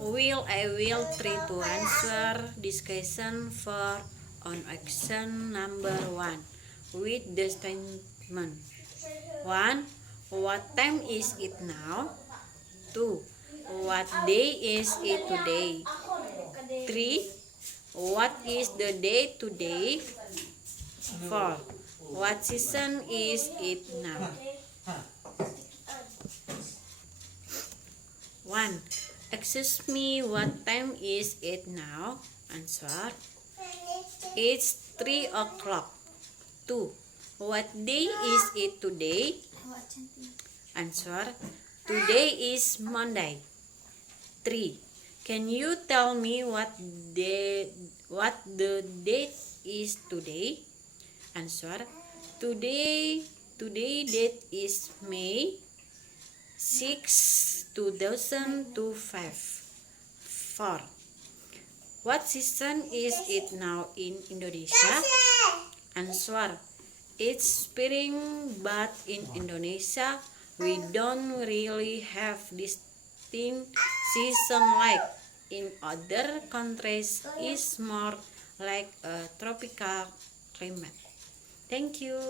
I will try to answer this question for on action number 1 with the statement. 1. What time is it now? 2. What day is it today? 3. What is the day today? 4. What season is it now? 1. Excuse me, what time is it now? Answer. It's 3 o'clock. 2. What day is it today? Answer. Today is Monday. 3. Can you tell me what the date is today? Answer. Today date is May 6, 2005. 4. What season is it now in Indonesia? Answer. It's spring, but in Indonesia we don't really have distinct season like in other countries. It's more like a tropical climate. Thank you.